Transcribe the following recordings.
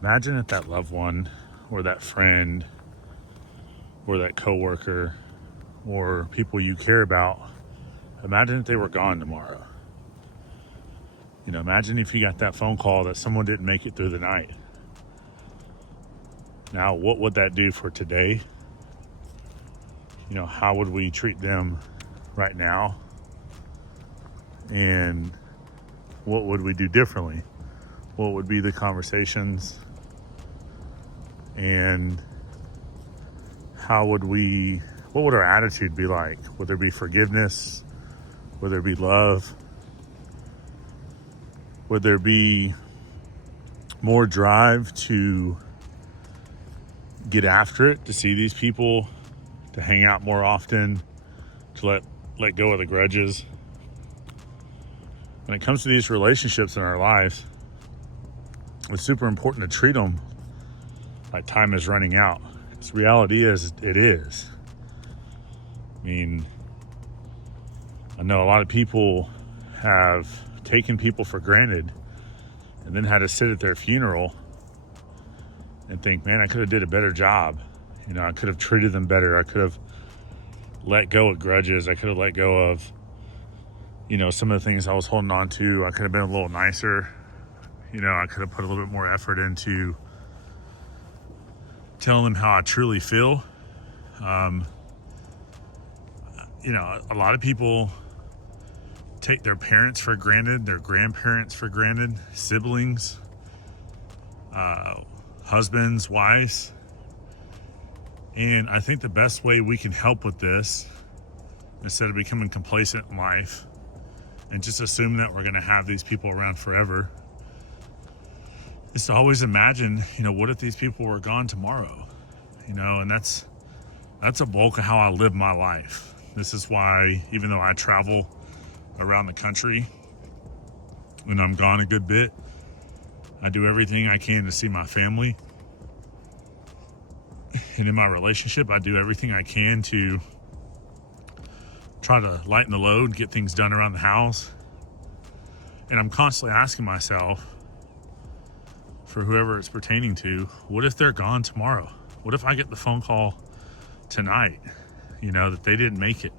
Imagine if that loved one or that friend or that coworker or people you care about, imagine if they were gone tomorrow. Imagine if you got that phone call that someone didn't make it through the night. Now, what would that do for today? How would we treat them right now? And what would we do differently? What would be the conversations? And what would our attitude be like? Would there be forgiveness? Would there be love? Would there be more drive to get after it, to see these people, to hang out more often, to let go of the grudges? When it comes to these relationships in our lives, it's super important to treat them like time is running out. Because the reality is, it is. I know a lot of people have taken people for granted and then had to sit at their funeral and think, man, I could have did a better job. I could have treated them better. I could have let go of grudges. I could have let go of, some of the things I was holding on to. I could have been a little nicer. I could have put a little bit more effort into telling them how I truly feel. A lot of people take their parents for granted, their grandparents for granted, siblings, husbands, wives. And I think the best way we can help with this, instead of becoming complacent in life and just assume that we're going to have these people around forever, is to always imagine, what if these people were gone tomorrow? And that's a bulk of how I live my life. This is why, even though I travel around the country and I'm gone a good bit, I do everything I can to see my family. And in my relationship, I do everything I can to try to lighten the load, get things done around the house. And I'm constantly asking myself, for whoever it's pertaining to, what if they're gone tomorrow? What if I get the phone call tonight, that they didn't make it?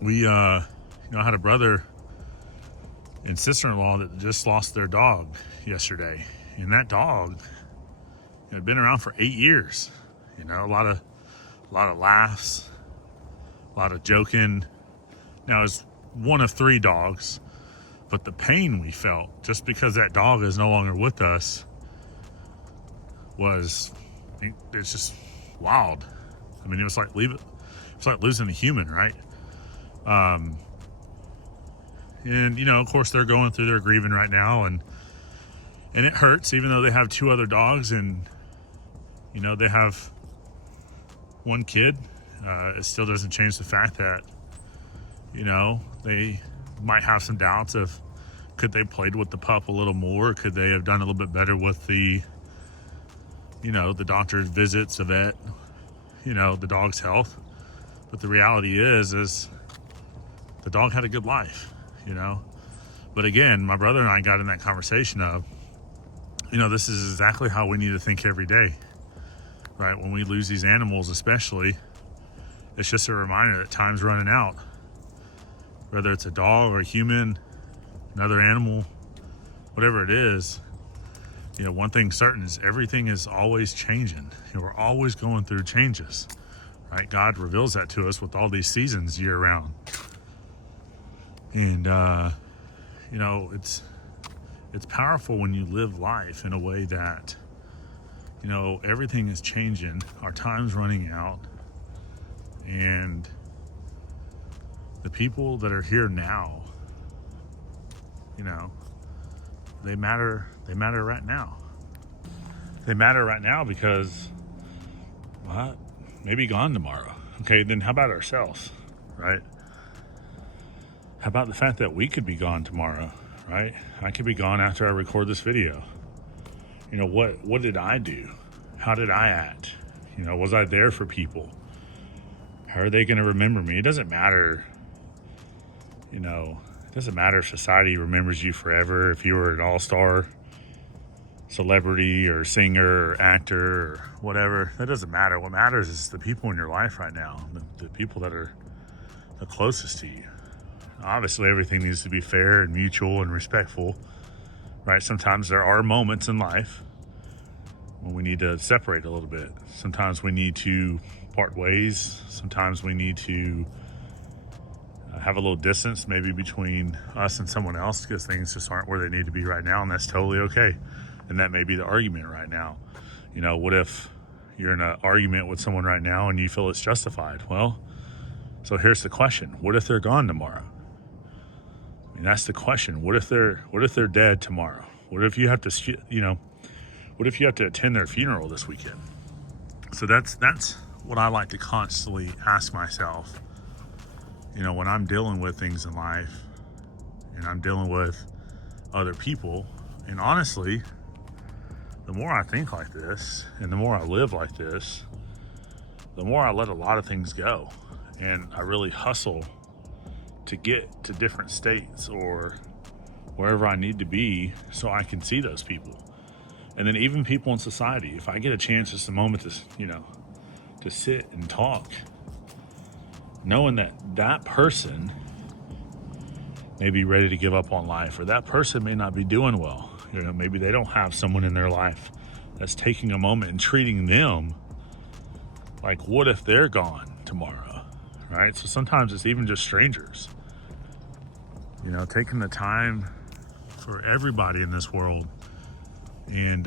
We, I had a brother and sister-in-law that just lost their dog yesterday. And that dog had been around for 8 years. A lot of laughs, a lot of joking. Now, it's one of 3 dogs, but the pain we felt just because that dog is no longer with us it's just wild. It was like losing a human, right? And of course they're going through their grieving right now, and it hurts, even though they have 2 other dogs and they have 1 kid. It still doesn't change the fact that they might have some doubts of, could they played with the pup a little more? Could they have done a little bit better with the doctor's visits, the vet, the dog's health? But the reality is the dog had a good life, But again, my brother and I got in that conversation of, this is exactly how we need to think every day, right? When we lose these animals especially, it's just a reminder that time's running out. Whether it's a dog or a human, another animal, whatever it is, one thing's certain is everything is always changing. We're always going through changes, right? God reveals that to us with all these seasons year round. And, it's powerful when you live life in a way that, everything is changing. Our time's running out. And the people that are here now, they matter right now. They matter right now because, maybe gone tomorrow. Okay, then how about ourselves, right? How about the fact that we could be gone tomorrow, right? I could be gone after I record this video. What did I do? How did I act? Was I there for people? How are they going to remember me? It doesn't matter, It doesn't matter if society remembers you forever, if you were an all-star celebrity or singer or actor or whatever. That doesn't matter. What matters is the people in your life right now, the people that are the closest to you. Obviously, everything needs to be fair and mutual and respectful, right? Sometimes there are moments in life when we need to separate a little bit. Sometimes we need to part ways. Sometimes we need to have a little distance maybe between us and someone else because things just aren't where they need to be right now, and that's totally okay. And that may be the argument right now. What if you're in an argument with someone right now and you feel it's justified? Well, so here's the question. What if they're gone tomorrow? That's the question. What if they're dead tomorrow? What if you have to, what if you have to attend their funeral this weekend? So that's what I like to constantly ask myself, when I'm dealing with things in life and I'm dealing with other people. And honestly, the more I think like this and the more I live like this, the more I let a lot of things go. And I really hustle to get to different states or wherever I need to be so I can see those people. And then even people in society, if I get a chance, just a moment to sit and talk, knowing that person may be ready to give up on life, or that person may not be doing well. Maybe they don't have someone in their life that's taking a moment and treating them like, what if they're gone tomorrow, right? So sometimes it's even just strangers, taking the time for everybody in this world and,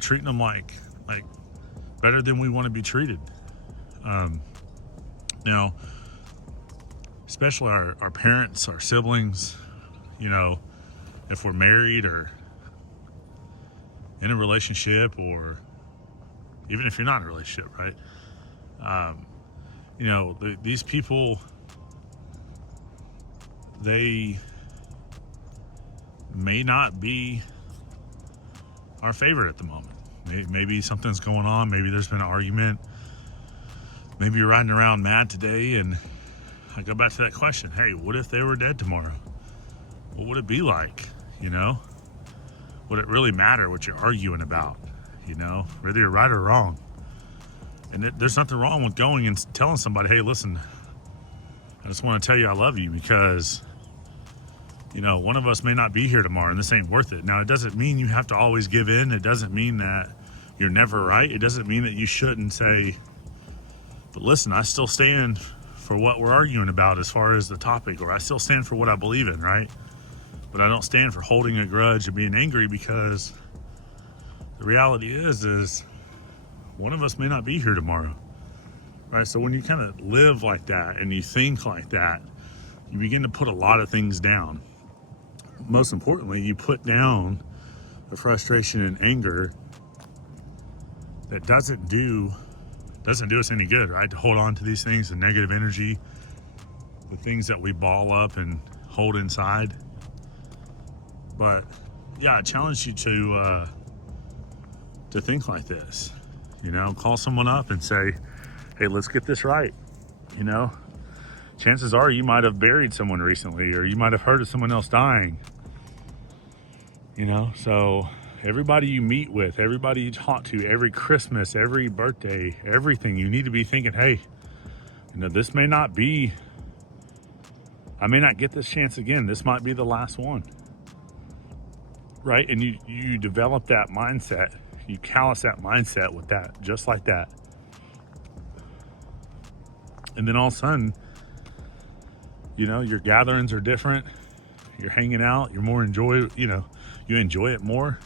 treating them like better than we want to be treated. Now, especially our parents, our siblings, if we're married or in a relationship, or even if you're not in a relationship, right? These people, they may not be our favorite at the moment. Maybe something's going on. Maybe there's been an argument. Maybe you're riding around mad today, and I go back to that question. Hey, what if they were dead tomorrow? What would it be like? Would it really matter what you're arguing about? Whether you're right or wrong. And there's nothing wrong with going and telling somebody, hey, listen, I just want to tell you I love you because, one of us may not be here tomorrow and this ain't worth it. Now, it doesn't mean you have to always give in. It doesn't mean that you're never right. It doesn't mean that you shouldn't say, but listen, I still stand for what we're arguing about as far as the topic, or I still stand for what I believe in, right? But I don't stand for holding a grudge or being angry, because the reality is one of us may not be here tomorrow, right? So when you kind of live like that and you think like that, you begin to put a lot of things down. Most importantly, you put down the frustration and anger that doesn't do us any good, right? To hold on to these things, the negative energy, the things that we ball up and hold inside. But yeah, I challenge you to think like this. Call someone up and say, hey, let's get this right. Chances are you might have buried someone recently, or you might have heard of someone else dying. So everybody you meet with, everybody you talk to, every Christmas, every birthday, everything, you need to be thinking, hey, this may not be, I may not get this chance again. This might be the last one, right? And you develop that mindset, you callous that mindset with that, just like that. And then all of a sudden, your gatherings are different. You're hanging out, you're more you enjoy it more.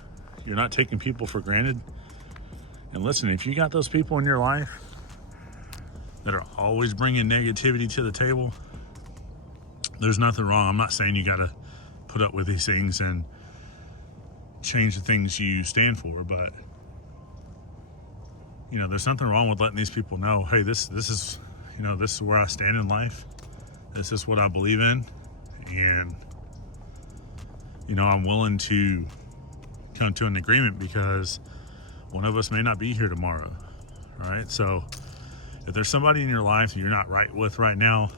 You're not taking people for granted. And listen, if you got those people in your life that are always bringing negativity to the table, there's nothing wrong. I'm not saying you got to put up with these things and change the things you stand for, but there's nothing wrong with letting these people know, hey, this is this is where I stand in life. This is what I believe in, and I'm willing to come to an agreement because one of us may not be here tomorrow, right? So if there's somebody in your life that you're not right with right now,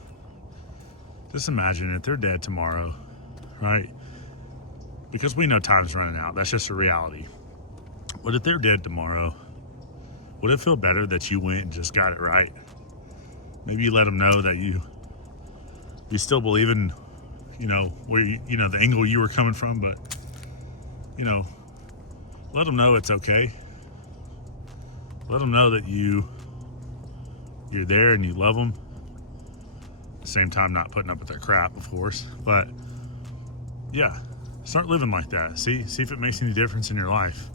Just imagine if they're dead tomorrow, right? Because we know time's running out. That's just a reality. But if they're dead tomorrow, would it feel better that you went and just got it right? Maybe you let them know that you still believe in, where the angle you were coming from, but let them know it's okay. Let them know that you're there and you love them. At the same time, not putting up with their crap, of course. But yeah, start living like that. See if it makes any difference in your life,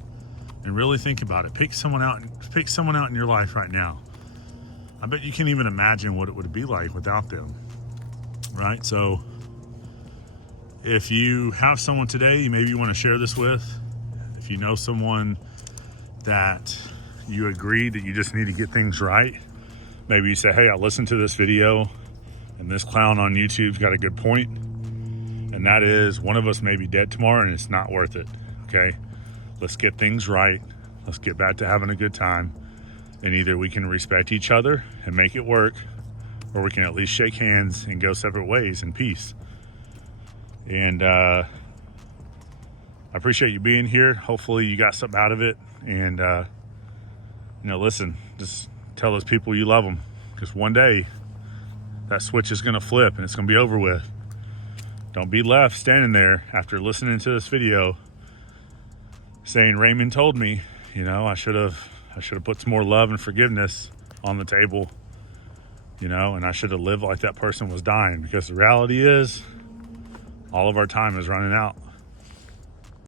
and really think about it. Pick someone out in your life right now. I bet you can't even imagine what it would be like without them, right? So if you have someone today maybe you want to share this with, if you know someone that you agree that you just need to get things right, maybe you say, hey, I listened to this video and this clown on YouTube's got a good point, and that is one of us may be dead tomorrow and it's not worth it. Okay, let's get things right. Let's get back to having a good time, and either we can respect each other and make it work, or we can at least shake hands and go separate ways in peace. And I appreciate you being here. Hopefully you got something out of it, and listen, just tell those people you love them, because one day that switch is going to flip and it's going to be over with. Don't be left standing there after listening to this video saying Raymond told me, I should have put some more love and forgiveness on the table, and I should have lived like that person was dying, because the reality is all of our time is running out.